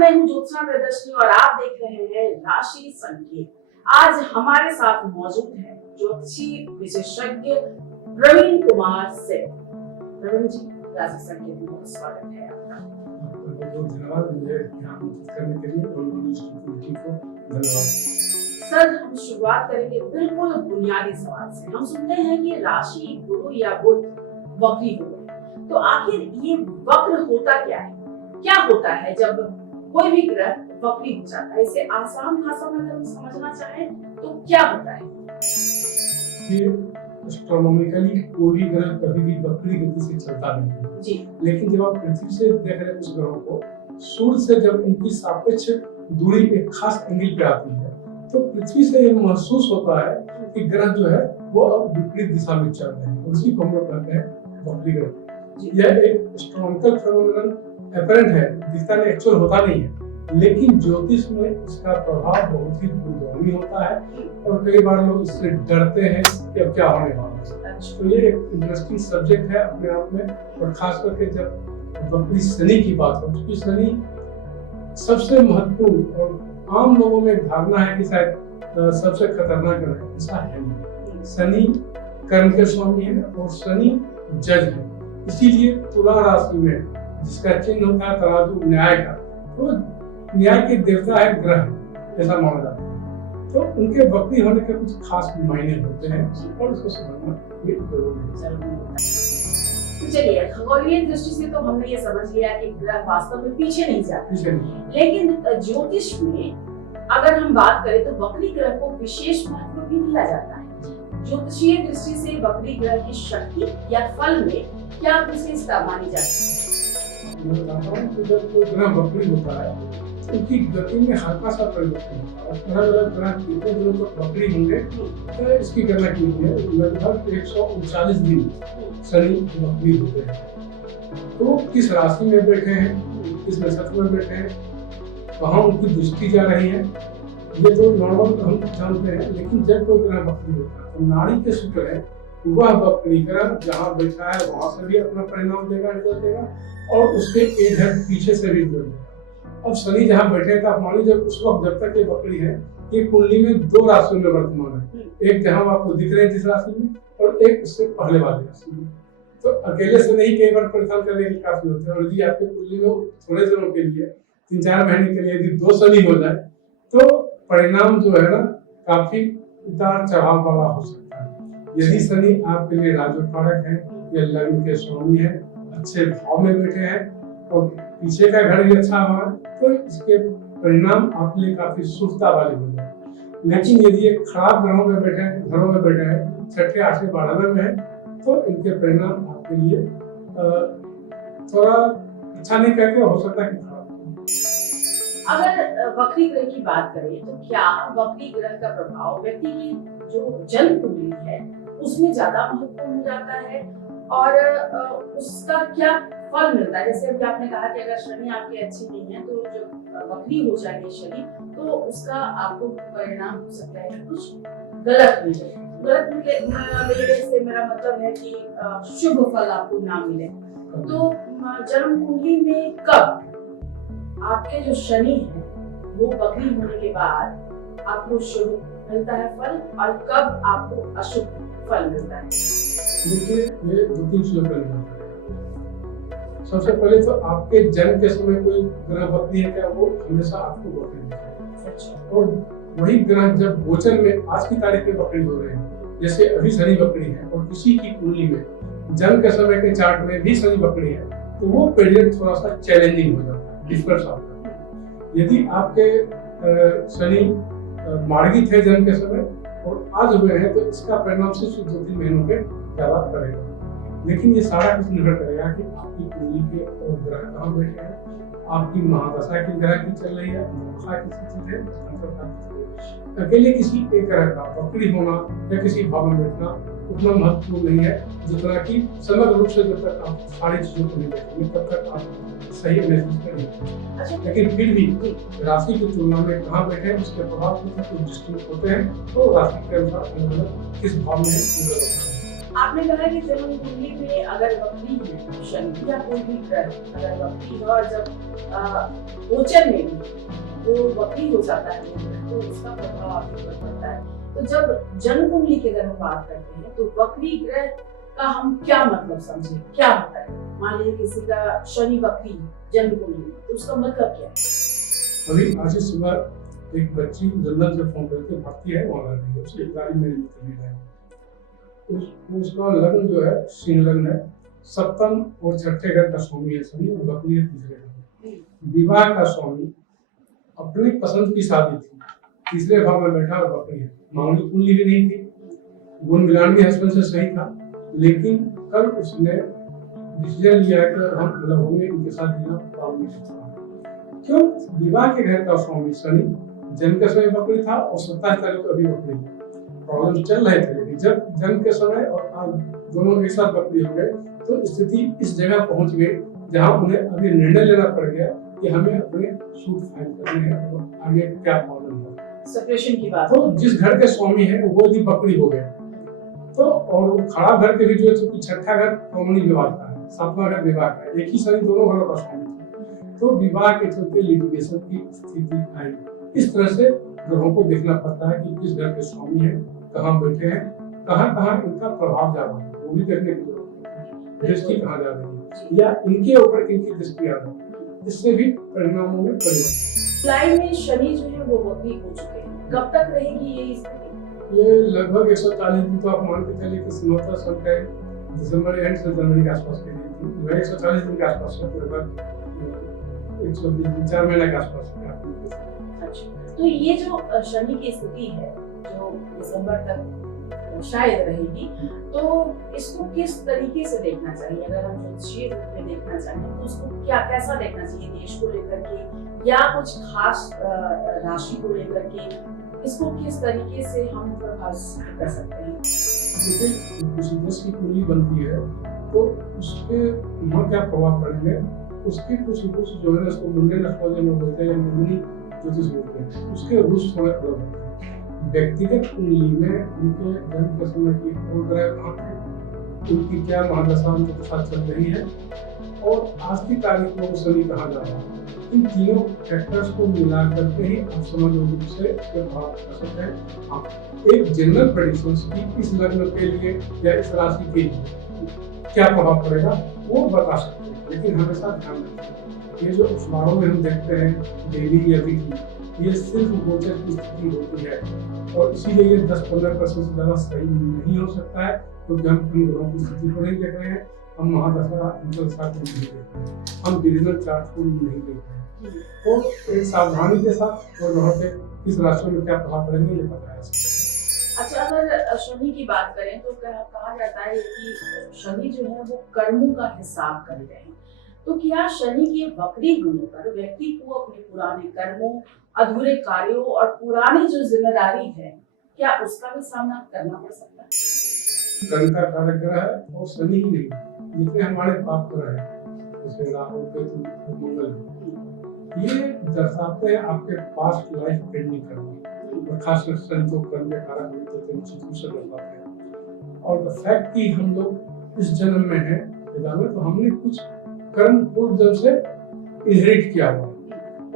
मैं हूँ ज्योत्सना प्रियदर्शनी और आप देख रहे हैं राशि संकेत। आज हमारे साथ मौजूद है ज्योतिषी विशेषज्ञ प्रवीण कुमार सिंह। प्रवीण जी, राशि संकेत में बहुत स्वागत है आपका। बहुत धन्यवाद मुझे यहाँ करने के लिए और धन्यवाद। सर, हम शुरुआत करेंगे बिल्कुल बुनियादी सवाल से। हम सुनते हैं कि राशि गुरु या बुध वक्री हो गए, तो आखिर ये वक्र होता क्या है? क्या होता है जब कोई भी ग्रह वक्री हो जाता है? इसे आसान भाषा में अगर हम समझना चाहें तो क्या होता है? ये एस्ट्रोनॉमिकली कोई भी ग्रह कभी भी वक्री गति से चलता नहीं है जी। लेकिन जब आप पृथ्वी से देख रहे हैं उस ग्रहों को, सूर्य से जब उनकी सापेक्ष दूरी एक खास एंगल पे आती है तो पृथ्वी से ये महसूस होता है कि ग्रह जो है वो अब विपरीत दिशा में चल रहे हैं। उसी को हम लोग कहते हैं वक्री ग्रह। यह एक एस्ट्रोनॉमिकल फेनोमेनन अपरेंट है, दिखता नहीं, एक्चुअल होता नहीं है, लेकिन ज्योतिष में इसका प्रभाव बहुत ही दूरगामी होता है और कई बार लोग इससे डरते हैं कि अब क्या होने वाला है। तो ये एक इंटरेस्टिंग सब्जेक्ट है अपने आप में, और खास करके जब वक्री शनि की बात हो, क्योंकि शनि सबसे महत्वपूर्ण और आम लोगों में एक धारणा है कि शायद सबसे खतरनाक ग्रह है, ऐसा है नहीं। शनि कर्म के स्वामी है और शनि जज है, इसीलिए तुला राशि में जिसका चिन्ह होता है तराजू न्याय का, तो न्याय के देवता है ग्रह, ऐसा माना जाता है। तो उनके वक्री होने के कुछ खास मायने होते हैं और उसको समझना भी जरूरी है। तो चलिए, खगोलीय दृष्टि से तो हमने ये समझ लिया कि ग्रह वास्तव में पीछे नहीं जाते, लेकिन ज्योतिष में अगर हम बात करें तो वक्री ग्रह को विशेष महत्व भी दिया जाता है। ज्योतिषीय दृष्टि से वक्री ग्रह की शक्ति या फल में क्या विशेषता मानी जाती है? मैं बताता हूँ कि जब कोई ग्रह वक्री होता है तो उनकी गति में हल्का सा परिवर्तन होता है। अलग-अलग ग्रह कितने दिनों तक वक्री होंगे तो इसकी गणना की है, लगभग 139 दिन शनि वक्री होते हैं। तो किस राशि में बैठे हैं, किस नक्षत्र में बैठे हैं, कहाँ उनकी दृष्टि जा रही है, ये तो नॉर्मल हम जानते हैं। लेकिन जब कोई ग्रह वक्री होता है तो नाड़ी के सूत्र है, वह वक्री ग्रह जहाँ बैठा है वहां से भी अपना परिणाम देगा, रिजल्ट देगा, और उसके इधर पीछे से भी रिजल्ट देगा। अब शनि जहाँ बैठे हैं, मान लीजिए उस वक्त जब तक ये वक्री है, ये कुंडली में 2 राशियों में वर्तमान है, एक जहाँ आपको दिख रहे हैं जिस राशि में, और एक उससे पहले वाली राशि में। तो अकेले से नहीं, कई बार परेशान करने के काफी होते हैं। और यदि आपके कुंडली में थोड़े दिनों के लिए 3-4 महीने के लिए यदि 2 शनि हो जाए तो परिणाम जो है ना काफी उतार चढ़ाव वाला हो सकता है। यदि शनि आपके लिए राजोकारक है या लग्न के स्वामी है, अच्छे भाव में बैठे हैं और पीछे का घर भी अच्छा हुआ है, तो इसके परिणाम आपके लिए काफी शुभता वाले हो जाए। लेकिन यदि ये खराब घरों में बैठे हैं, घरों में बैठे हैं, 6ठे 8ठे 12वें में है, तो इनके परिणाम आपके लिए थोड़ा अच्छा नहीं कहते, हो सकता है कि खराब। अगर वक्री ग्रह की बात करें तो क्या वक्री ग्रह का प्रभाव व्यक्ति की जो जन्म कुंडली है उसमें ज्यादा महत्वपूर्ण हो जाता है, और उसका क्या फल मिलता है? जैसे अभी आपने कहा कि अगर शनि आपके अच्छे नहीं है तो जो वक्री हो जाएंगे शनि, तो उसका आपको परिणाम हो सकता है कुछ गलत मिले। गलत मिले से मेरा मतलब है कि शुभ फल आपको ना मिले। तो जन्म कुंडली में कब आपके जो शनि है वो वक्री होने के बाद आपको शुभ मिलता है फल, और कब आपको अशुभ फल मिलता है? देखिए, ये 2-3 चीजों पर निर्भर करेगा। सबसे पहले तो आपके जन्म के समय कोई ग्रह वक्री है क्या, वो हमेशा आपको वक्री दिखेगा। और वही ग्रह जब गोचर में आज की तारीख में वक्री हो रहे हैं, जैसे अभी शनि वक्री है और किसी की कुंडली में जन्म के समय के चार्ट में भी शनि वक्री है, तो वो पीरियड थोड़ा सा चैलेंजिंग हो जाता है, डिफरेंस आता है। यदि आपके शनि मार्गी थे जन्म के समय और आज हुए हैं, तो इसका परिणाम सिर्फ 2-3 महीनों के ज्यादा पड़ेगा। लेकिन ये सारा कुछ निर्भर करेगा कि आपकी कुंडली के और ग्रह कहाँ बैठे हैं, आपकी महादशा की ग्रह की चल रही है, दशा की स्थिति है। अकेले किसी एक ग्रह का वक्री होना या किसी भाव में बैठना उतना महत्वपूर्ण नहीं है, जितना कि समग्र रूप से जब तक आप सारी चीजों को नहीं देखेंगे तब तक आप सही महसूस करेंगे। लेकिन फिर भी राशि की तुलना में कहाँ बैठे हैं उसके प्रभाव कुछ डिस्टिंक्ट होते हैं, तो राशि के अनुसार किस भाव में है। आपने कहा कि जन्म कुंडली में अगर वक्री है शनि या कोई भी ग्रह अगर वक्री है और जब गोचर में भी वो वक्री हो जाता है तो उसका प्रभाव आपके ऊपर पड़ता है। तो जब जन्म कुंडली की अगर हम बात करते हैं तो वक्री ग्रह का हम क्या मतलब समझे, क्या होता है? मान लीजिए किसी का शनि वक्री जन्म कुंडली में, तो उसका मतलब क्या है? अभी आज ही सुबह एक बच्ची लंदन से फोन करके भर्ती है वहाँ रहती है, उसकी गाड़ी मेरी मित्र है। उसका लग्न जो है सिंह लग्न है, सप्तम और छठे घर का स्वामी है शनि और वक्री है तीसरे घर। विवाह का स्वामी अपनी पसंद की शादी थी, तीसरे भाव में बैठा और वक्री है, मामूली कुंडली भी नहीं थी, गुण मिलान भी हस्बैंड से सही था, लेकिन कल उसने डिसीजन लिया है कि हम मतलब होंगे इनके साथ जीना प्रॉब्लम नहीं था। क्यों? विवाह के घर का स्वामी शनि जन्म के समय वक्री था और 27 तारीख को अभी वक्री है। प्रॉब्लम चल रहे थे, लेकिन जब जन्म के समय और आज दोनों एक साथ वक्री हो गए तो स्थिति इस जगह पहुंच गई जहां उन्हें अभी निर्णय लेना पड़ गया कि हमें अपने सूट फाइल करने हैं और आगे क्या प्रॉब्लम है। सेपरेशन की बात। तो जिस घर के स्वामी है वो भी वक्री हो गए, तो और खराब घर के भी जो है छठा घर कॉमनी विवाह का है, सातवां घर विवाह का है, एक ही शनि दोनों घरों का स्वामी था, तो विवाह के चलते लिटिगेशन की स्थिति आई। इस तरह से ग्रहों को देखना पड़ता है कि किस घर के स्वामी है, कहाँ बैठे हैं, कहाँ इनका प्रभाव जा रहा है, वो भी देखने की जरूरत है। दृष्टि कहाँ जा रही है या इनके ऊपर इनकी दृष्टि आ रही है, इससे भी परिणामों में परिवर्तन। जुलाई में शनि जो है वो वक्री हो चुके हैं, कब तक रहेगी ये स्थिति? ये लगभग 140 दिन तो आप मान के चलिए कि संभवतः समटाइम दिसंबर एंड से जनवरी के आसपास के दिन थी, 140 दिन के आसपास है, लगभग 120 दिन 4 महीने के आसपास है। अच्छा, तो ये जो शनि की स्थिति है जो दिसंबर तक शायद रहेगी, तो इसको किस तरीके से देखना चाहिए? अगर हम ज्योतिषीय रूप में देखना चाहें तो उसको कैसा देखना चाहिए? देश को लेकर के या कुछ खास राशि को लेकर के, इसको किस तरीके से हम प्रभावित कर सकते हैं? देखिए, किसी देश की कुंडली बनती है तो उसके वहाँ क्या प्रभाव पड़ेंगे, उसके कुछ जो है उसको मुंडन एस्ट्रोलॉजी में बोलते हैं या मुंडनी ज्योतिष बोलते हैं, उसके रूल्स थोड़े अलग होते हैं। व्यक्तिगत कुंडली में उनके जन्म के समय की कौन ग्रह कहाँ थे, उनकी क्या महादशा उनके साथ चल रही है और आज की तारीख में वो शनि कहाँ जा रहा है, इन तीनों फैक्टर्स को मिला करके ही आप समझ रूप से प्रभाव कर सकते हैं। हाँ, एक जनरल प्रेडिक्शंस की इस लग्न के लिए या इस राशि के लिए क्या प्रभाव पड़ेगा वो बता सकते हैं, लेकिन हमेशा ध्यान रखें ये जो अखबारों में हम देखते हैं डेली या वीकली, ये सिर्फ गोचर की स्थिति होती है और इसीलिए ये 10-15% से ज़्यादा सही नहीं हो सकता है, क्योंकि हम इन ग्रहों की स्थिति को नहीं देख रहे हैं, हम महादशा अंतरदशा को नहीं देख रहे हैं, हम डिविजनल चार्ट को नहीं देख रहे हैं। तो एक सावधानी के साथ और ग्रहों के किस राशि में क्या प्रभाव पड़ेंगे ये बताया सकता है। अच्छा, अगर शनि की बात करें तो कहा जाता है कि शनि जो है वो कर्मों का हिसाब करते हैं, तो क्या शनि के वक्री होने पर व्यक्ति को अपने पुराने कर्मों, अधूरे कार्यों और पुरानी जो जिम्मेदारी है, क्या उसका भी सामना करना पड़ सकता है? कर्म का कारक ग्रह है और शनि ही नहीं, जितने हमारे पाप ग्रह हैं जैसे राहु, केतु, मंगल, ये दर्शाते हैं आपके पास्ट लाइफ पेंडिंग कर्म, और खासकर शनि जो कर्म के कारक होते हैं उसे दर्शाते हैं। और द फैक्ट कि हम लोग इस जन्म में हैं तो हमने कुछ कर्म पूर्व जन्म से इनहेरिट किया हुआ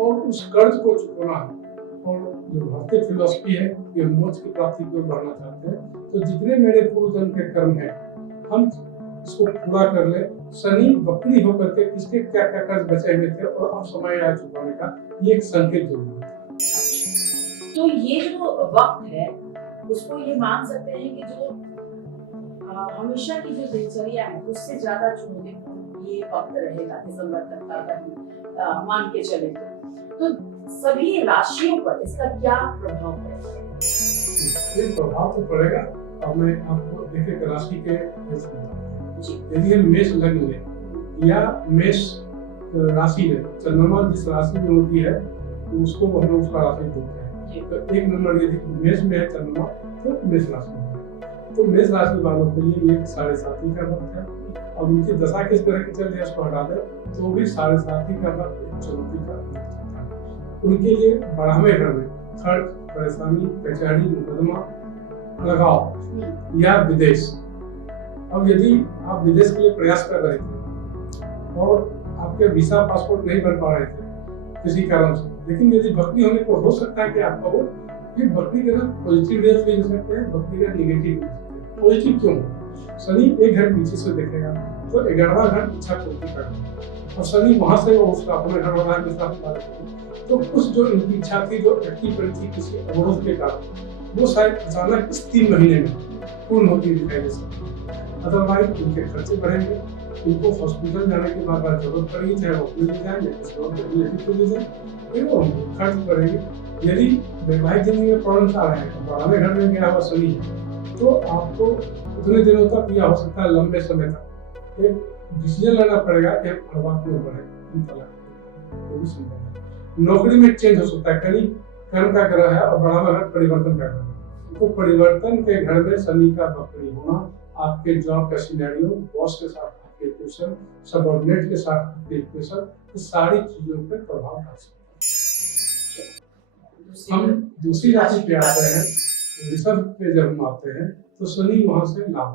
और उस कर्ज को चुकाना है। और जो भारतीय फिलॉसफी है ये मोक्ष की प्राप्ति की ओर बढ़ना चाहते हैं, तो जितने मेरे पूर्व जन्म के कर्म हैं हम इसको पूरा कर ले। शनि वक्री होकर के किसके क्या क्या कर्ज बचे हुए थे और अब समय आया चुकाने का, ये एक संकेत जरूर है। तो ये जो वक्त है उसको ये मान सकते हैं कि जो हमेशा की जो दिनचर्या है उससे ज्यादा चुनौतीपूर्ण ये वक्त रहेगा दिसंबर तक का, अगर मान के चले तो सभी राशियों पर इसका क्या प्रभाव पड़ेगा? ये प्रभाव तो पड़ेगा। अब मैं आपको देखिए राशि के यदि हम मेष लग्न में या मेष राशि में चंद्रमा जिस राशि में होती है तो उसको हम उसका राशि बोलते हैं। तो एक नंबर यदि मेष में है चंद्रमा तो मेष राशि में है, तो मेष राशि वालों के लिए ये 7.5 का वक्त है। अब उनकी दशा किस तरह की चल रही है उसको हटा दे तो भी 7.5 का वक्त एक चुनौती का वक्त है उनके लिए। बढ़ावे घर में खर्च, परेशानी, कचहरी, मुकदमा, अलगाव या विदेश, अब यदि आप विदेश के लिए प्रयास कर रहे थे और आपके वीसा पासपोर्ट नहीं बन पा रहे थे किसी कारण से, लेकिन यदि बकरी होने को हो सकता है कि आपका वो ये बकरी के ना पॉजिटिव रेज भी हो सकते हैं, बकरी का नेगेटिव भी हो सकते हैं। पॉजिटिव क्यों? शनि एक घर पीछे से देखेगा तो 11वां घर इच्छा पूर्ति करना, और शनि वहां से वो उसका अपना घर वाला के साथ बात करें तो कुछ जो इनकी इच्छा थी जो अटकी पड़ी थी किसी अवरोध के कारण, वो शायद अचानक इस 3 महीने में पूर्ण होती दिखाई दे सकती है। अदरवाइज इनके खर्चे बढ़ेंगे, इनको हॉस्पिटल जाने की बार बार जरूरत पड़ेगी, चाहे वो अपने लिए जाए या किसी और के रिलेटिव को ले जाए, फिर वो खर्च बढ़ेगी। यदि वैवाहिक जिंदगी में प्रॉब्लम्स आ रहे हैं, 12वें घर में गया हुआ शनि है, तो आपको उतने दिनों तक या हो सकता है लंबे समय तक एक डिसीजन लेना पड़ेगा कि हम अड़वाद में बढ़े, वो भी संभव है। नौकरी में चेंज हो सकता है, कहीं कर्म का ग्रह है और 12वां घर परिवर्तन का ग्रह है, तो परिवर्तन के घर में शनि का वक्री होना आपके जॉब का सिनेरियो, बॉस के साथ आपके इक्वेशन, सबऑर्डिनेट के साथ आपके इक्वेशन, इस सारी चीजों पर प्रभाव डाल सकता है। हम दूसरी राशि पे आते हैं, ऋषभ पे जब हम आते हैं तो शनि वहां से लाभ,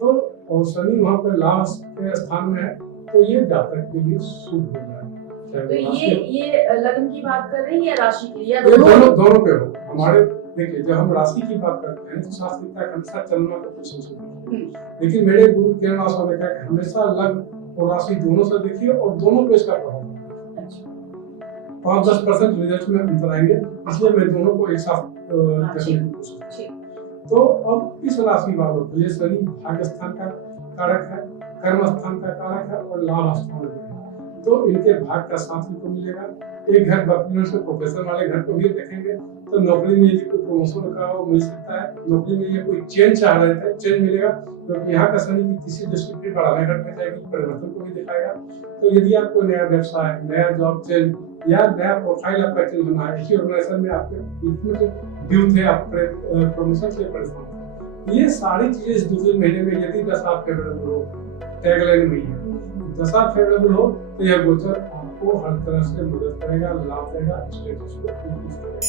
तो और शनि वहां पर लाभ के स्थान में है, तो ये जातक के लिए शुभ हो जाए। तो ये लग्न की बात कर रहे हैं या राशि की, या दोनों पे हो। हमारे देखिए जब हम राशि की बात करते हैं तो शास्त्र लिखता है हमेशा चंद्रमा का पोजीशन से, लेकिन मेरे गुरु किरण आशा ने कहा कि हमेशा लग्न और राशि दोनों से देखिए और दोनों पे इसका प्रभाव है। 5-10% रिजल्ट में अंतर आएंगे, इसलिए मैं दोनों को एक साथ देखने की कोशिश। तो अब इस राशि वालों के लिए शनि भाग्य स्थान का कारक है, कर्म स्थान का कारक है और लाभ स्थान भी है, तो इनके भाग का साथ इनको मिलेगा। एक घर बकरियों से प्रोफेशन वाले घर को भी देखेंगे तो नौकरी में यदि कोई प्रमोशन का वो मिल सकता है, नौकरी में ये कोई चेंज चाह रहे थे चेंज मिलेगा, क्योंकि यहाँ का शनि की तीसरी दृष्टि फिर बढ़ाने घर में जाएगी, परिवर्तन को भी दिखाएगा। तो यदि आपको नया व्यवसाय, नया जॉब चेंज या नया प्रोफाइल आपका चेंज होना है, इसी ऑर्गेनाइजेशन में आपके ड्यू थे, आप प्रमोशन के परेशान थे, ये सारी चीजें इस दूसरे महीने में यदि दशा फेवरेबल हो, टैगलाइन में है दशा फेवरेबल हो तो यह गोचर आपको हर तरह से मदद करेगा, लाभ देगा, स्टेटस को इंक्रीज करेगा।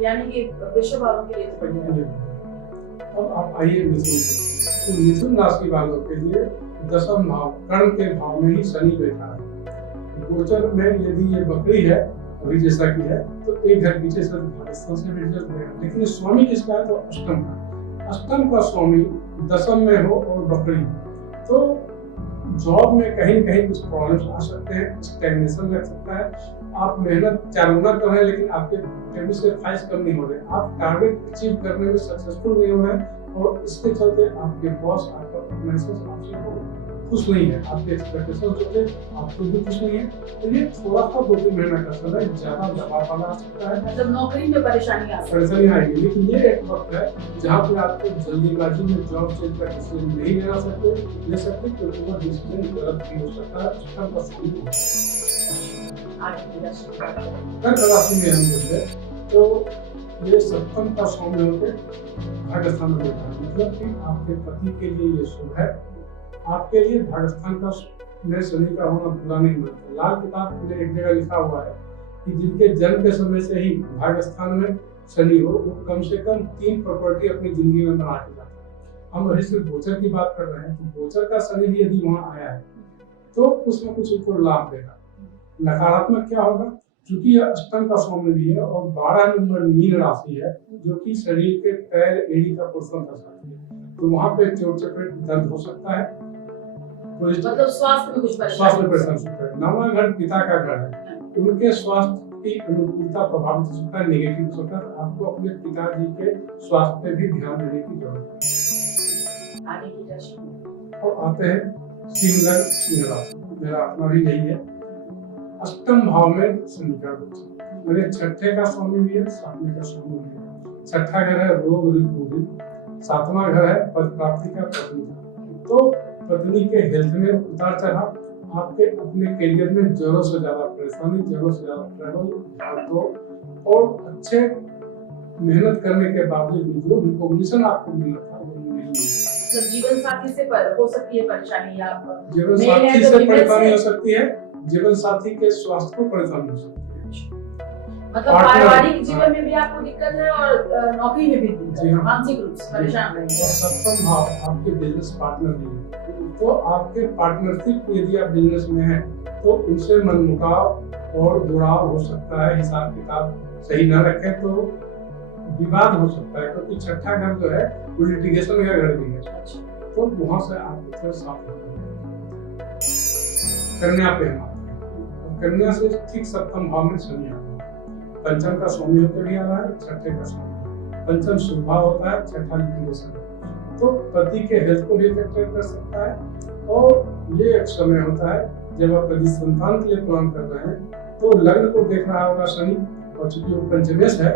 यानी कि वृषभ वालों के लिए तो बढ़िया है। अब आप आइए मिथुन, तो मिथुन राशि वालों के लिए दशम भाव कर्म के भाव में ही शनि बैठा है। गोचर में यदि ये बकरी है अभी जैसा की है तो एक घर पीछे से भाग्यस्थान से रिजल्ट होगा, लेकिन स्वामी किसका है तो अष्टम का, अष्टम का स्वामी दशम में हो और बकरी, तो जॉब में कहीं न कहीं कुछ प्रॉब्लम्स आ सकते हैं, स्टैग्नेशन लग सकता है, आप मेहनत 4 गुना कर रहे हैं लेकिन आपके टेबल से फाइज कम नहीं हो रहे, आप टारगेट अचीव करने में सक्सेसफुल नहीं हो रहे हैं, और इसके चलते आपके बॉस आपका ऑर्गेनाइजेशन आपसे खुश नहीं है, आपके एक्सपेक्टेशन जो थे आपको भी खुश नहीं है, तो ये थोड़ा सा 2-3 महीना का समय ज्यादा दबाव वाला आ सकता है, मतलब नौकरी में परेशानी आएगी। लेकिन ये एक वक्त है जहाँ पे आपको जल्दीबाजी में जॉब चेंज का डिसीजन नहीं ले सकते क्योंकि वो डिसीजन गलत भी हो सकता है, उसका बस कर्क राशि में हम बोलते हैं तो ये सप्तम का स्वामी होकर भाग्यस्थान में बैठा है, मतलब कि आपके पति के लिए ये शुभ है, आपके लिए भाग्यस्थान का में शनि का होना बुरा नहीं मानता। लाल किताब में एक जगह लिखा हुआ है कि जिनके जन्म के समय से ही भाग्यस्थान में शनि हो वो कम से कम 3 प्रॉपर्टी अपनी जिंदगी में बना के जाते हैं। हम अभी सिर्फ गोचर की बात कर रहे हैं, तो गोचर का शनि भी यदि वहाँ आया है तो कुछ न कुछ उनको लाभ देगा। नकारात्मक क्या होगा, क्योंकि यह अष्टम का स्वामी भी है और 12 नंबर मीन राशि है जो कि शरीर के पैर एड़ी का पोषण दर्शाती है, तो वहाँ पे चोट चपेट दर्द हो सकता है, मतलब स्वास्थ्य में कुछ परेशान सकता है। 9वां घर पिता का घर है, उनके स्वास्थ्य की अनुकूलता प्रभावित हो सकता है, नेगेटिव हो सकता है, आपको अपने पिताजी के स्वास्थ्य पे भी ध्यान देने की जरूरत है। आगे की राशि और आते हैं सिंह राशि, मेरा अपना भी यही है, अष्टम भाव में शनि का गोचर, मेरे छठे का स्वामी भी है, 7वें का स्वामी भी है। छठा घर है रोग रिपुरी, 7वां घर है पद प्राप्ति का पत्नी का, तो पत्नी के हेल्थ में उतार चढ़ाव, आपके अपने करियर में जरूरत से ज्यादा परेशानी, जरूरत से ज्यादा ट्रैवल, तो और अच्छे मेहनत करने के बावजूद भी जो रिकॉग्निशन आपको मिला था वो नहीं मिला। मतलब जीवन साथी से हो सकती है परेशानी, या जीवन साथी से परेशानी हो सकती है, जीवन साथी के स्वास्थ्य को परेशानी हो सकती है। मतलब पारिवारिक जीवन में भी आपको दिक्कत है और नौकरी में भी दिक्कत जी है, हाँ। मानसिक रूप से परेशान रहेंगे। और सप्तम भाव आपके बिजनेस पार्टनर भी है, तो आपके पार्टनरशिप यदि आप बिजनेस में हैं तो उनसे मनमुटाव और जुड़ाव हो सकता है। हिसाब किताब सही न रखें तो विवाद हो सकता है, क्योंकि छठा घर जो है वो लिटिगेशन का घर भी है, तो वहां से आपको थोड़ा साफ रहना है। कन्या पे हम आते हैं, कन्या से ठीक सप्तम भाव में शनि आता है। पंचम का स्वामी होकर भी आ रहा है, छठे का स्वामी। पंचम शुभ भाव होता है, छठा लिटिगेशन, तो पति के हेल्थ को भी इफेक्ट कर सकता है। और ये एक समय होता है जब आप यदि संतान के लिए प्लान कर रहे हैं तो लग्न को देख रहा होगा शनि, और चूंकि वो पंचमेश है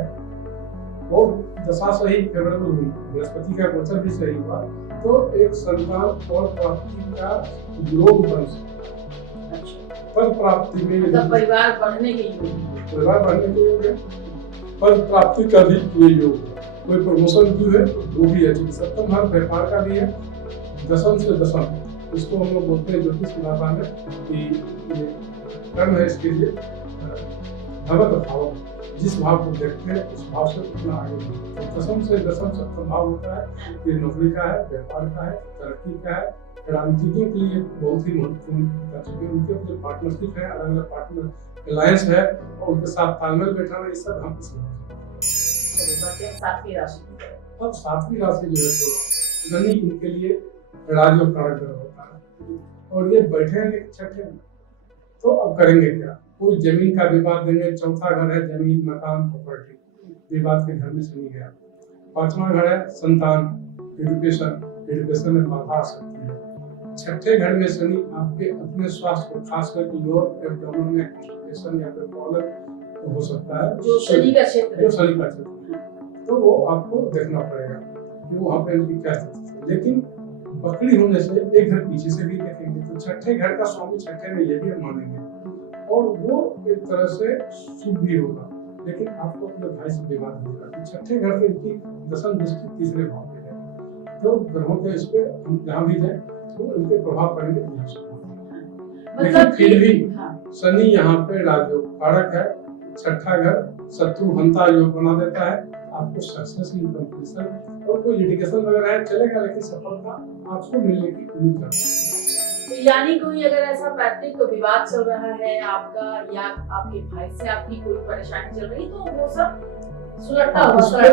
और दशा सही फेवरेबल हुई, बृहस्पति का गोचर भी सही हुआ, तो एक संतान और प्राप्ति का योग बन सकता है। पद प्राप्ति में मतलब परिवार बढ़ने के योग, परिवार बढ़ने के योग है, पद प्राप्ति का भी ये योग है। कोई प्रमोशन भी है वो भी अच्छी। सप्तम भाव व्यापार का भी है, दशम से दशम, इसको हम लोग बोलते हैं ज्योतिष भाषा में कि ये कर्म है, इसके लिए भगवत भाव, जिस भाव को देखते हैं उस भाव से उतना आगे बढ़ते हैं। दशम से दशम सप्तम भाव होता है, ये नौकरी का है, व्यापार का है, तरक्की का है, राजनीतिज्ञों के लिए बहुत ही महत्वपूर्ण होता है। उनके जो पार्टनरशिप है, अलग अलग पार्टनर अलायंस है और उनके साथ तालमेल बैठाना, ये सब हम सातवीं राशि। अब सातवीं राशि जो है तो शनि इनके लिए राजयोग कारक ग्रह होता है, और ये बैठे हैं छठे में, तो अब करेंगे क्या? कोई जमीन का विवाद देंगे। चौथा घर है जमीन, मकान, प्रॉपर्टी, विवाद के घर में शनि गया। पांचवा घर है संतान, एजुकेशन में बाधा आ सकती है। छठे घर में शनि आपके अपने स्वास्थ्य को, खास करके लोअर एब्डोमेन में कॉन्स्टिपेशन या फिर प्रॉब्लम हो सकता है, जो शनि का क्षेत्र है, तो वो आपको देखना पड़ेगा कि वहाँ पे उनकी क्या स्थिति है। लेकिन बकरी होने से एक घर पीछे से भी देखेंगे तो छठे घर का स्वामी छठे में, ये भी हम मानेंगे, और वो एक तरह से शुभ भी होगा। लेकिन आपको अपने भाई से विवाद होगा। छठे घर से इनकी दशम दृष्टि तीसरे भाव में है, तो ग्रहों के इस पे हम जहाँ भी जाए तो इनके प्रभाव पड़ेंगे। लेकिन फिर भी शनि यहाँ पे राजयोग कारक है, छठा घर शत्रु हंता योग बना देता है। आपको सक्सेस इन कंपटीशन और कोई लिटिगेशन वगैरह है चलेगा, लेकिन सफलता आपको मिलने की उम्मीद करता है। तो यानी कोई अगर ऐसा पैतृक विवाद चल रहा है आपका, या आपके भाई से आपकी कोई परेशानी चल रही, तो वो सब सुलटता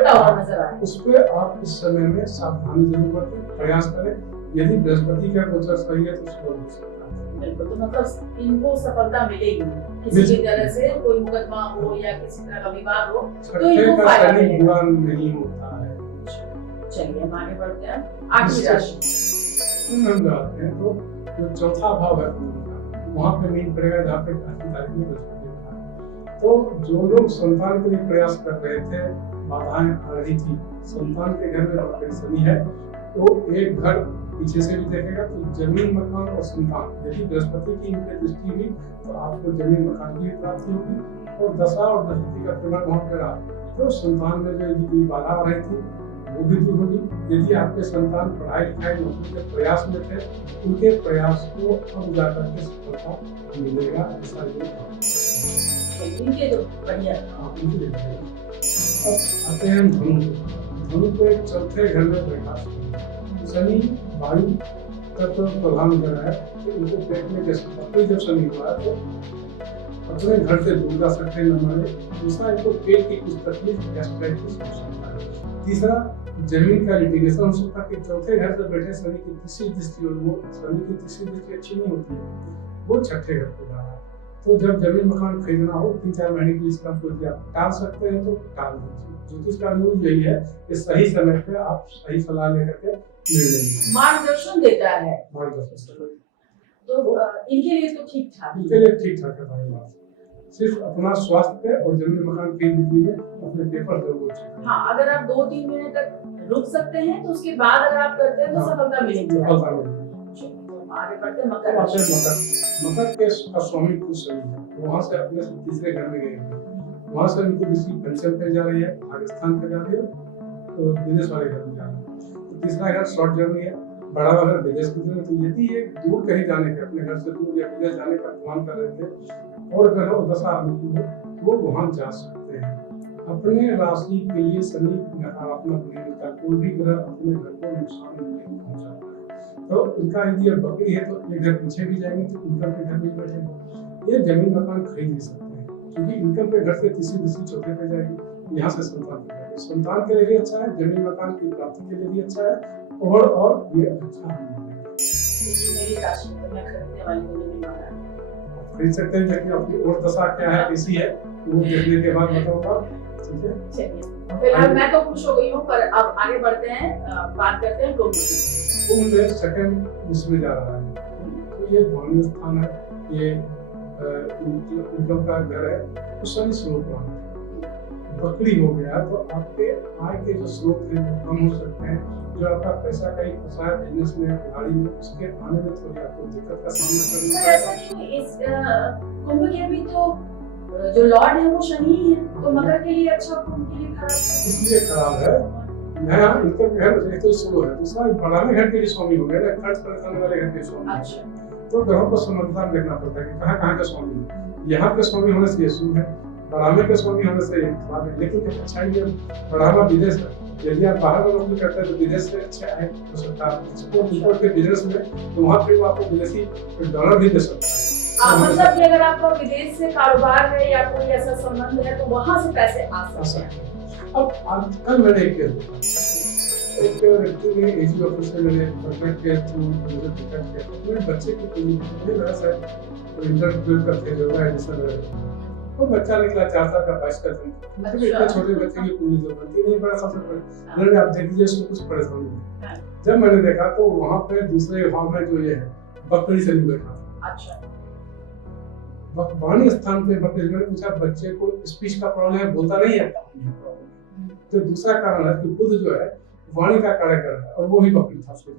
हुआ नजर आए। उस पे आप इस समय में सावधानी जरूर बरतें, प्रयास करें। यदि बृहस्पति का गोचर सही है तो उसको हो सकता है। बिल्कुल, तो मतलब इनको सफलता मिलेगी किसी भी तरह से, कोई मुकदमा हो या किसी तरह का विवाद हो तो इनको फायदा मिलेगा, नहीं होता है। चलिए हम आगे बढ़ते हैं। आठवीं राशि हम जाते हैं तो जो चौथा भाव है वहाँ पे मीन पड़ेगा, जहाँ पे तारीख में बृहस्पति होता है। तो जो लोग संतान के लिए प्रयास कर रहे थे, बाधाएं आ रही थी, संतान के घर में परेशानी है, तो एक घर पीछे से भी देखेगा तो जमीन, मकान और संतान, यदि बृहस्पति की इनकी दृष्टि हुई तो आपको जमीन मकान की भी प्राप्ति होगी। और दशा और दृष्टि का परिणाम वहाँ पे रहा तो संतान में जो यदि कोई बाधा आ रही थी वो भी दूर होगी। यदि आपके संतान पढ़ाई लिखाई नौकरी के प्रयास में थे, उनके प्रयास को अब जाकर के सफलता मिलेगा, ऐसा इनके तो बढ़िया। अब आते हैं धनु। धनु पे चौथे घर में बैठा शनि, वायु तत्व प्रधान ग्रह है, तो इनको पेट में कैसे पकड़े, जब शनि हुआ तो अपने घर से दूर जा सकते हैं हमारे। दूसरा, इनको पेट की कुछ तकलीफ, गैस्ट्राइटिस हो सकता है। तीसरा, जमीन का लिटिगेशन हो सकता है। कि चौथे घर से बैठे शनि की तीसरी दृष्टि, और वो शनि की तीसरी दृष्टि अच्छी नहीं होती है, वो छठे घर पे जा रहा है। तो जब जमीन मकान खरीदना हो 3-4 महीने के लिए इसका कोई आप टाल सकते हैं तो टाल दीजिए। ज्योतिष का रूल यही है कि सही समय पे आप सही सलाह लेकर के निर्णय मार्गदर्शन देता है। मार्गदर्शन तो इनके लिए तो ठीक ठाक, इनके लिए ठीक ठाक है भाई। सिर्फ अपना स्वास्थ्य पे और जमीन मकान की बिक्री में अपने पेपर जरूर चेक। हाँ, अगर आप 2-3 महीने तक रुक सकते हैं तो उसके बाद अगर आप करते हैं तो सफलता मिलेगी। आगे बढ़ते हैं मकर राशि। मकर के स्वामी कुछ शनि है, वहाँ से अपने तीसरे घर में गए, वहाँ से उनकी दृष्टि पंचम पे जा रही है, पाकिस्तान पे जा रही है, तो विदेश वाले घर में जा रही है। तो तीसरा घर शॉर्ट जर्नी है, बड़ा अगर विदेश की जरूरत है। यदि ये दूर कहीं जाने के, अपने घर से दूर या विदेश जाने का प्लान कर रहे थे और ग्रह दशा अनुकूल हो, वो वहाँ जा सकते अपने राशि के लिए शनि नकारात्मक नहीं होता, कोई भी ग्रह अपने घर को नुकसान नहीं पहुंचाता है। तो इनका यदि अब बकरी है तो ये घर पीछे भी जाएंगे तो इनकम के घर में बैठेंगे, ये जमीन मकान खरीद नहीं सकते हैं क्योंकि इनकम के घर से तीसरी दूसरी चौथे पे जाएगी, यहाँ से संतान के लिए भी अच्छा है, जमीन मकान की प्राप्ति के लिए भी अच्छा है और ये अच्छा है। मेरी राशि तो मैं खरीदने वाली हूँ जमीन मकान। खरीद सकते हैं, लेकिन अपनी और दशा क्या है कैसी है वो देखने के बाद बताऊंगा। ठीक है, चलिए फिलहाल मैं तो खुश हो गई हूँ, पर अब आगे बढ़ते हैं, बात करते हैं कुंभ की। कुंभ में सेकंड इसमें जा रहा है, तो ये धर्म स्थान है, ये इनकम का घर है, तो शनि स्रोत है। बकरी हो गया तो आपके आय के जो स्रोत हैं वो कम हो सकते हैं, जो आपका पैसा कहीं फंसा है बिजनेस में गाड़ी में, उसके आने में थोड़ी आपको दिक्कत का सामना करना पड़ेगा। ऐसा नहीं, इस कुंभ के भी तो जो लॉर्ड है वो शनि है, तो मकर के लिए अच्छा, कुंभ के लिए खराब। इसलिए खराब है, नया इनकम घर तो स्लो है, दूसरा बढ़ाने घर के लिए स्वामी हो गया, खर्च करने वाले घर के स्वामी। अच्छा, तो ग्रहों को समझदार देखना पड़ता है कि कहाँ कहाँ के स्वामी है। यहाँ के स्वामी होने से ये शुभ है, बढ़ावे के स्वामी होने से खराब है, लेकिन एक अच्छाई है बढ़ावा विदेश है। यदि आप बाहर में नौकरी करते हैं तो विदेश से अच्छा है हो सकता है, एक्सपोर्ट के बिजनेस में तो वहाँ पे वो आपको विदेशी डॉलर भी दे सकता है। मतलब कि अगर आपका विदेश से कारोबार है या कोई ऐसा संबंध है तो वहाँ से पैसे आ सकते हैं। अब आजकल मैंने एक व्यक्ति ने एजी ऑफिस से मैंने कॉन्ट्रैक्ट के थ्रू मुझे टिकट किया, तो मेरे बच्चे की पूरी इंटरव्यू करते जो है एडिशन, तो बच्चा निकला 4 साल का 22 का था, मतलब इतने छोटे बच्चे की पूरी जो बनती नहीं, बड़ा सबसे बड़ा मैंने आप देख लीजिए उसको कुछ परेशानी है। जब मैंने देखा तो वहाँ पे दूसरे हॉल में जो ये है बकरी से भी बैठा था। अच्छा, वाणी स्थान पे बकरी, मैंने पूछा बच्चे को स्पीच का प्रॉब्लम है, बोलता नहीं है प्रॉब्लम, तो दूसरा कारण है कि बुध जो है वाणी का कार्यकर है और वो भी बकरी था उसके।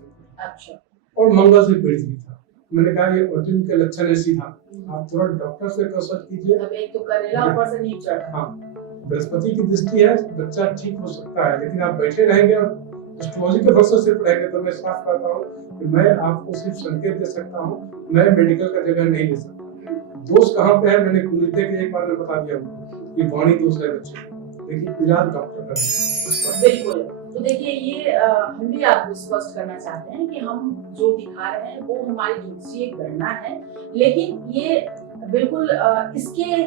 अच्छा, और मंगल से पीड़ित भी था। मैंने कहा ये ऑटिज्म के लक्षण ऐसी था, आप तुरंत डॉक्टर से कंसल्ट कीजिए। तब एक तो करेला ऊपर से नीचे चढ़ा। हाँ, बृहस्पति की दृष्टि है, बच्चा ठीक हो सकता है, लेकिन आप बैठे रहेंगे और एस्ट्रोलॉजी के भरोसे से पढ़ेंगे तो मैं साफ कहता हूँ कि मैं आपको सिर्फ संकेत दे सकता हूँ, मैं मेडिकल का जगह नहीं दे सकता। दोष कहाँ पे है मैंने कुंडली के एक बार में बता दिया कि वाणी दोष है बच्चे, लेकिन इलाज डॉक्टर करेंगे। बिल्कुल, तो देखिए ये हम भी आपको स्पष्ट करना चाहते हैं कि हम जो दिखा रहे हैं वो हमारी ज्योतिषीय गणना है, लेकिन ये बिल्कुल इसके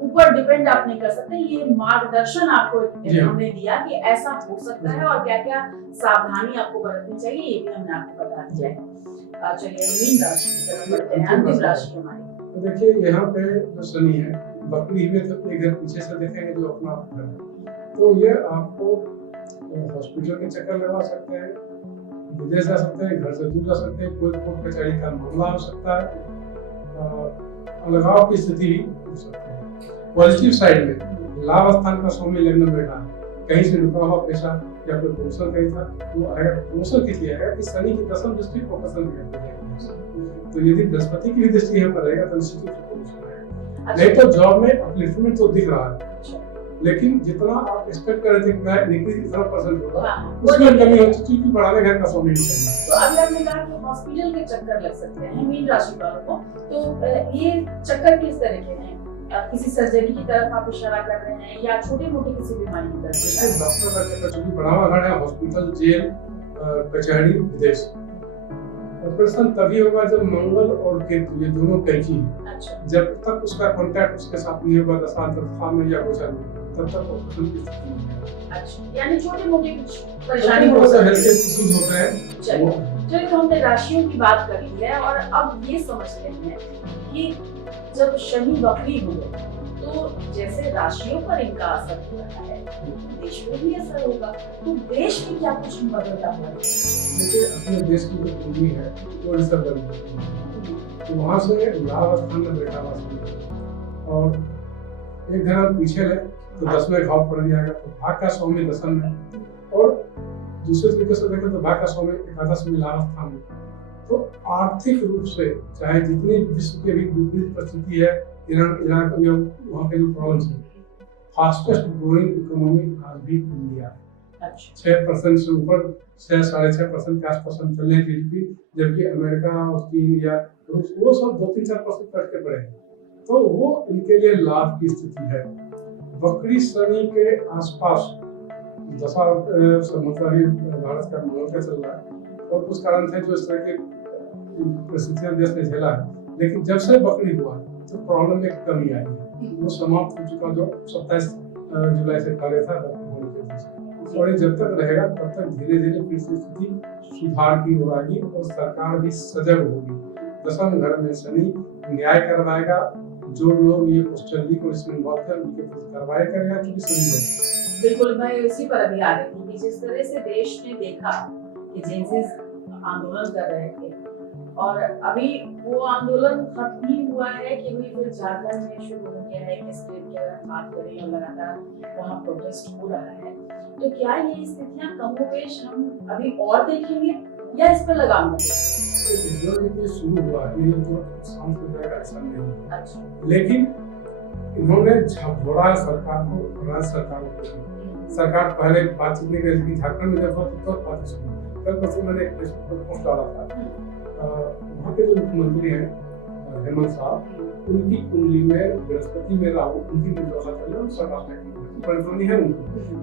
ऊपर डिपेंड आप नहीं कर सकते। ये मार्गदर्शन आपको हमने दिया कि ऐसा हो सकता है और क्या क्या सावधानी आपको बरतनी चाहिए, ये भी हमने आपको बता दिया है। चलिए मीन राशि की तरफ बढ़ते हैं, अंतिम राशि हमारी। तो देखिए यहाँ पे जो शनि है बकरी में तो एक घर पीछे से देखेंगे जो अपना है, तो ये आपको हॉस्पिटल के चक्कर लगवा सकते हैं, विदेश जा सकते हैं, घर से दूर जा सकते हैं, कोई कोर्ट कचहरी का मामला हो सकता है, अलगाव की स्थिति भी हो सकती है। पॉजिटिव साइड में लाभ स्थान का स्वामी लग्न में बैठा है, कहीं से रुका हुआ पैसा या कोई प्रमोशन कहीं था वो आएगा। प्रमोशन किस लिए आएगा कि शनि की दशम दृष्टि प्रोफेशन में है, तो यदि बृहस्पति की भी दृष्टि यहाँ पर रहेगा तो निश्चित रूप से प्रमोशन आएगा। नहीं तो जॉब में अपलिफ्टमेंट तो दिख रहा है, लेकिन जितना आप एक्सपेक्ट कर रहे थे कि मैं निकली 30% होगा उसमें कमी हो चुकी है, बढ़ाने घर का स्वामी। तो अभी आपने कहा कि हॉस्पिटल के चक्कर लग सकते हैं मीन राशि वालों को, तो ये चक्कर किस तरह के हैं? किसी सर्जरी की तरफ आप इशारा कर रहे हैं या छोटे मोटे किसी बीमारी की तरफ? डॉक्टर का चक्कर चूंकि बढ़ावा घर है, हॉस्पिटल, जेल, कचहरी, विदेश। ऑपरेशन तभी होगा जब मंगल और केतु ये दोनों कैंची है। अच्छा। जब तक उसका कांटेक्ट उसके साथ नहीं होगा दशा में या गोचर में, तब तक ऑपरेशन की स्थिति नहीं है। अच्छा, यानी छोटे मोटे कुछ परेशानी हो सकती है। चलिए, तो हमने राशियों की बात कर ली है और अब ये समझते हैं कि जब शनि वक्री हुए तो जैसे राशियों पर इनका असर हो रहा है, देश में भी असर होगा, तो देश में क्या कुछ बदलता हुआ? देखिए अपने देश की जो भूमि है वो रिसर्व तो वहाँ से लाभ स्थान में बैठा हुआ और एक घर पीछे ले तो 10वें भाव पड़ जाएगा, तो भाग का स्वामी दशम में, और दूसरे तरीके से देखें तो भाग का स्वामी एकादश में लाभ स्थान में। तो आर्थिक रूप से चाहे जितनी विश्व की भी विपरीत परिस्थिति है, ईरान का वहाँ के जो प्रॉब्लम्स है, फास्टेस्ट ग्रोइंग इकोनॉमी आज भी इंडिया है। 6% से ऊपर 6-6.5% के आसपास हम चल रहे हैं जीडीपी, जबकि अमेरिका और चीन या रूस वो सब 2-3-4% करके पड़े हैं, तो वो इनके लिए लाभ की स्थिति है। बकरी शनि के आसपास दशा मतलब ये भारत का मंगल का चल रहा है और उस कारण से जो इस तरह की परिस्थितियां देश ने झेला है, लेकिन जब से बकरी हुआ तो प्रॉब्लम में कमी आई है। वो समाप्त हो चुका जो 27 जुलाई से पहले था होने के वजह से, और ये जब तक रहेगा तब तक धीरे धीरे फिर से स्थिति सुधार की हो आएगी और सरकार भी सजग होगी। दशम घर में शनि न्याय करवाएगा, जो लोग ये क्वेश्चन को इसमें इन्वॉल्व है उनके ऊपर कार्रवाई करेगा, क्योंकि शनि बिल्कुल मैं इसी पर अभी आ रही थी कि जिस तरह से देश ने देखा कि जेंसिस आंदोलन कर रहे थे और अभी वो आंदोलन खत्म ही हुआ है कि भी फिर झारखंड में शुरू हो गया है कि स्टेट की अगर बात करें और लगातार वहाँ प्रोटेस्ट हो रहा है, तो क्या ये स्थितियाँ कमोबेश हम अभी और देखेंगे या इस पर लगाम लगेगा? ये शुरू हुआ है, ये तो शांत हो जाएगा ऐसा नहीं। अच्छा, लेकिन इन्होंने झकझोड़ा सरकार को, राज्य सरकार को। सरकार पहले बातचीत नहीं कर रही थी, झारखंड में जब हुआ तो बात सुनी। कल परसों मैंने एक फेसबुक पर पोस्ट डाला था, वहाँ के जो मुख्यमंत्री हैं हेमंत साहब, उनकी कुंडली में बृहस्पति में राहु, उनकी मुद्रा सरकार में परेशानी है उनको,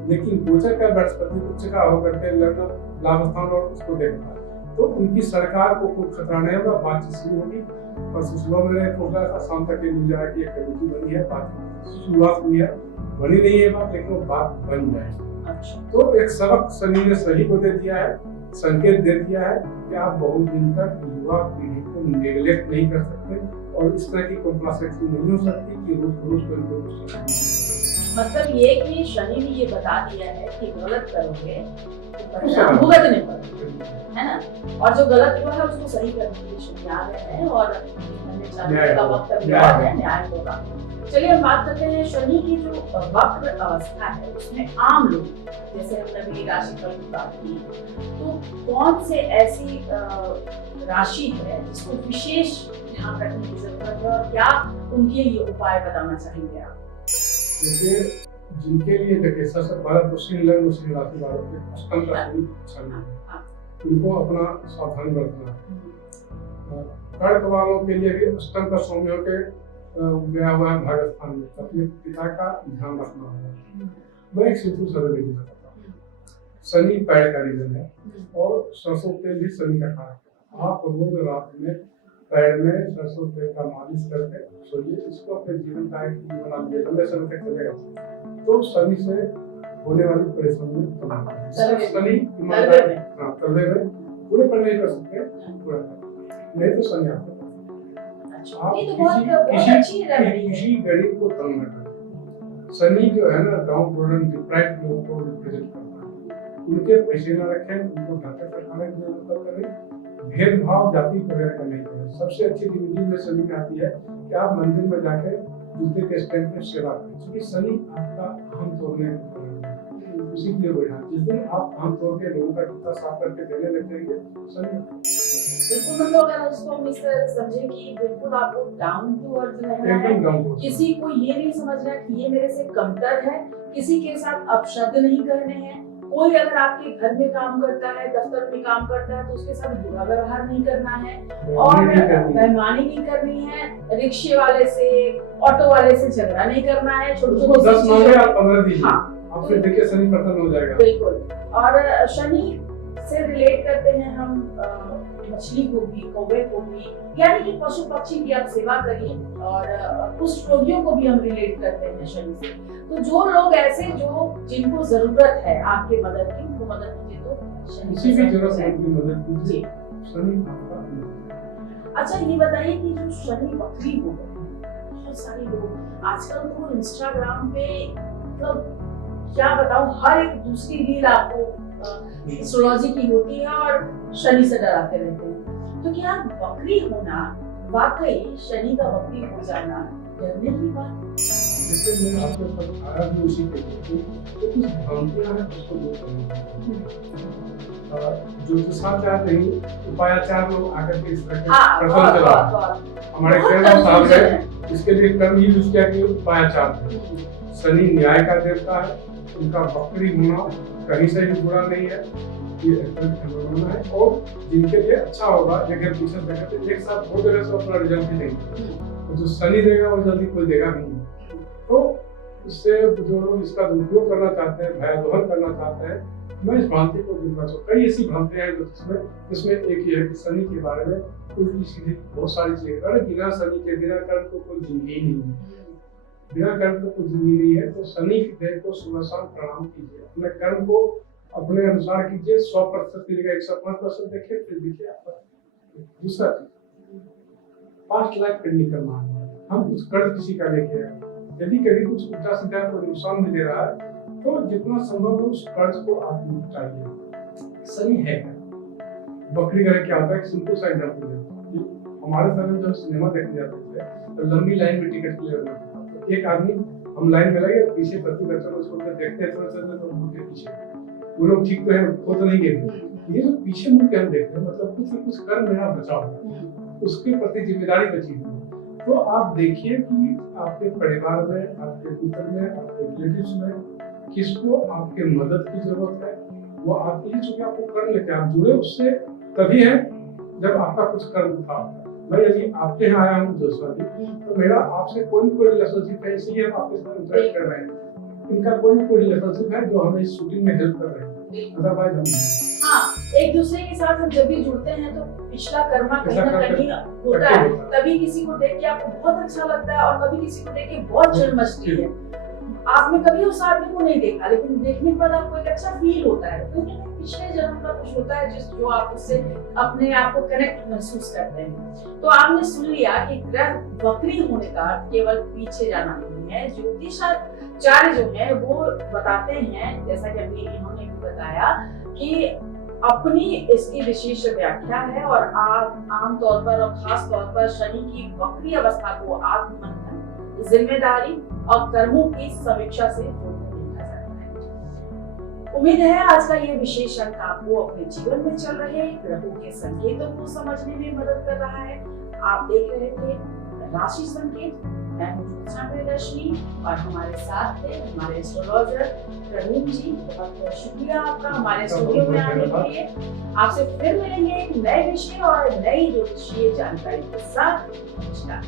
लेकिन गोचर का बृहस्पति उच्च का होकर के लगभग लाभ स्थान और उसको देखता है, तो उनकी सरकार को कोई खतरा नहीं होगा। बातचीत शुरू होगी। परसों सुबह मैंने पोस्टा था, शाम तक ये मिल जाएगा कि एक कमेटी बनी है, बात शुरुआत हुई है, बनी नहीं है बात, लेकिन वो बात बन जाएगी। तो एक सबक शनि ने सही को दे दिया है, संकेत दे दिया है कि आप बहुत दिन तक युवा पीढ़ी को नेग्लेक्ट नहीं कर सकते और इस तरह की कॉम्प्लेक्सिटी नहीं हो सकती कि रोज को मतलब ये कि शनि ने ये बता दिया है कि गलत करोगे तो परिणाम भुगतने पड़ेंगे, है ना, और जो गलत हुआ है उसको सही करने के लिए शनि आ गए हैं और न्याय का वक्त अभी और है, न्याय होगा। चलिए हम बात करते हैं शनि की जो वक्र अवस्था है उसमें आम लोग, जैसे हमने अभी राशिफल की बात की, तो कौन से ऐसी राशि है जिसको विशेष ध्यान रखने की जरूरत है और क्या उनके लिए उपाय बताना चाहेंगे आप? देखिए, जिनके लिए देखिए सबसे पहले तो सिंह लग्न और सिंह राशि वालों के अष्टम का शनि अच्छा नहीं है, उनको अपना सावधानी बरतना है। कर्क वालों के लिए भी अष्टम का सौम्य के गया हुआ है भाग्यस्थान में, अपने पिता का ध्यान रखना होगा। मैं एक सिंपल सरल विधि बताता हूँ। शनि पैर का रीजन है और सरसों तेल भी शनि का कारक है। आप रोज रात में पैर में सरसों तेल का मालिश करके सोइए, इसको अपने जीवन का एक बना लीजिए, लंबे समय तक चलेगा, तो शनि से होने वाली परेशानी कम होगी। शनि तलवे में पूरे पर नहीं कर सकते, पूरा नहीं तो शनि आपको आप किसी गरीब को तंग न करें। शनि जो है ना डाउन प्रोडक्ट डिप्राइव्ड लोगों को रिप्रेजेंट करता है, उनके पैसे न रखें, उनको ढांचे खाने की जरूरत करें, भेदभाव जाति वगैरह का नहीं करें। सबसे अच्छी डिविजन में शनि में आती है कि आप मंदिर में जाकर दूसरे के स्टैंड पे सेवा करें, क्योंकि शनि आपका अहम तोड़ने उसी के लिए बढ़ा। जिस दिन आप अहम तोड़ के लोगों का जूता साफ करके देने लगेंगे, शनि बिल्कुल, मतलब अगर उसको हम इस तरह से समझें कि बिल्कुल आपको डाउन टू अर्थ रहना है, किसी को ये नहीं समझना कि ये मेरे से कमतर है, किसी के साथ अपशब्द नहीं करने हैं। कोई अगर आपके घर में काम करता है, दफ्तर में काम करता है, तो उसके साथ बुरा व्यवहार नहीं करना है और बेईमानी नहीं करनी है, रिक्शे वाले से, ऑटो वाले से झगड़ा नहीं करना है, छोटे-छोटे 10 मांगे आप 15 दीजिए, आप फिर देखिए शनि प्रसन्न हो जाएगा। बिल्कुल, और शनि से रिलेट करते हैं हम मछली को भी, कौवे को भी, यानी कि पशु पक्षी की आप सेवा करिए, और कुछ रोगियों को भी हम रिलेट करते हैं शनि से। तो जो लोग ऐसे जो जिनको जरूरत है आपके मदद की, उनको मदद कीजिए, तो शनि किसी भी जरूरत है उनकी मदद कीजिए, शनि आपका। अच्छा ये बताइए कि जो शनि वक्री हो गए, बहुत सारे लोग आजकल तो इंस्टाग्राम पे, मतलब क्या बताऊं, हर एक दूसरी रील आपको एस्ट्रोलॉजी की होती है और शनि से डराते रहते हैं। तो क्या वक्री होना वाकई शनि का वक्री हो जाना डरने की बात? जैसे मैं आपके साथ आया भी उसी के लिए, तो कुछ भ्रांतियां हैं उसको दूर करनी है। ज्योतिषाचार्य नहीं, उपायाचार्य लोग आकर के इस तरह के प्रकरण चला। हमारे केरल साहब ने इसके लिए कर्म ही यूज किया कि उपायाचार्य। शनि न्याय का देवता है, उनका वक्री होना कहीं से भी बुरा नहीं है, ये है, और जिनके लिए अच्छा होगा, लेकिन पीछे देखें एक साथ हो जगह से अपना रिजल्ट भी देंगे, तो जो शनि देगा वो जल्दी कोई देगा नहीं। तो इससे जो लोग इसका दुरुपयोग करना चाहते हैं, भयावह करना चाहते हैं, मैं इस भ्रांति को दूर कर सकता। कई ऐसी भ्रांतियां हैं जिसमें एक ये है कि शनि के बारे में उल्टी सीधी बहुत सारी चीजें, अरे बिना शनि के, बिना कर्म को कोई जिंदगी ही नहीं है, बिना कर्म को कोई जिंदगी नहीं है। तो शनि की देह को सुबह शाम प्रणाम कीजिए, अपने कर्म को अपने अनुसार कीजिए। 100% की जगह 105% देखिए, फिर देखिए आपका। दूसरा चीज, 5 लाख पेंडिंग करना है। हम कुछ कर्ज किसी का लेके आए, यदि कभी कुछ उल्टा सीधा कोई नुकसान भी दे रहा है तो जितना संभव हो उस कर्ज को आप निपटाइए। शनि है क्या? बकरी ग्रह क्या होता है? एक सिंपल सा एग्जाम्पल देता हूँ। हमारे समय में जब सिनेमा देखने जाते थे तो लंबी लाइन में टिकट क्लियर होता था। तो एक आदमी, हम लाइन में लगे, पीछे पति बच्चों को छोड़कर देखते हैं, थोड़ा तो मुड़ के पीछे, वो लोग ठीक तो है, खो तो नहीं गए। ये जो पीछे मुड़ के हम देखते हैं, मतलब कुछ न कुछ कर्म मेरा बचा हुआ, उसके प्रति जिम्मेदारी बची हुई। तो आप देखिए कि आपके परिवार में, आपके पुत्र में, आपके रिलेटिव्स में किसको आपके मदद की जरूरत है। वो आपके लिए, चूंकि आपको कर्म लेके आप जुड़े उससे तभी है जब आपका कुछ कर्म था। मैं यदि आपके यहाँ आया हूँ जोशवा जी, तो मेरा आपसे कोई न कोई रिलेशनशिप है, इसलिए हम आपके साथ इंटरेक्ट कर रहे हैं। इनका कोई न कोई रिलेशनशिप है जो हमें इस शूटिंग में हेल्प कर रहे हैं, अदरवाइज हम हाँ, एक दूसरे के साथ हम जब भी जुड़ते हैं तो पिछला कर्मा कहीं ना कहीं होता है। तभी किसी को देख के आपको बहुत अच्छा लगता है और कभी किसी को देख के बहुत चिढ़ मचती है। आपने कभी उस आदमी को नहीं देखा, लेकिन देखने के बाद आपको एक अच्छा फील होता है, क्योंकि पिछले जन्म का कुछ होता है जो आप उससे अपने आप को कनेक्ट महसूस करते हैं। तो आपने सुन लिया कि ग्रह वक्री होने का केवल पीछे जाना नहीं है। ज्योतिषाचार्य जो है वो बताते हैं, जैसा कि अभी इन्होंने भी बताया, कि अपनी इसकी विशेष व्याख्या है और आम तौर पर और खास तौर पर शनि की वक्री अवस्था को आत्ममंथन, जिम्मेदारी और कर्मों की समीक्षा से देखा जाता है। उम्मीद है आज का ये विशेष अंक आपको अपने जीवन में चल रहे ग्रहों के संकेतों को समझने में मदद कर रहा है। आप देख रहे थे राशि संकेत। मैं हूं ज्योत्सना प्रियदर्शनी और हमारे साथ थे हमारे एस्ट्रोलॉजर प्रवीण जी। बहुत बहुत शुक्रिया आपका हमारे स्टूडियो में आने के लिए। आपसे फिर मिलेंगे एक नए विषय और नई ज्योतिषीय जानकारी के साथ। नमस्कार।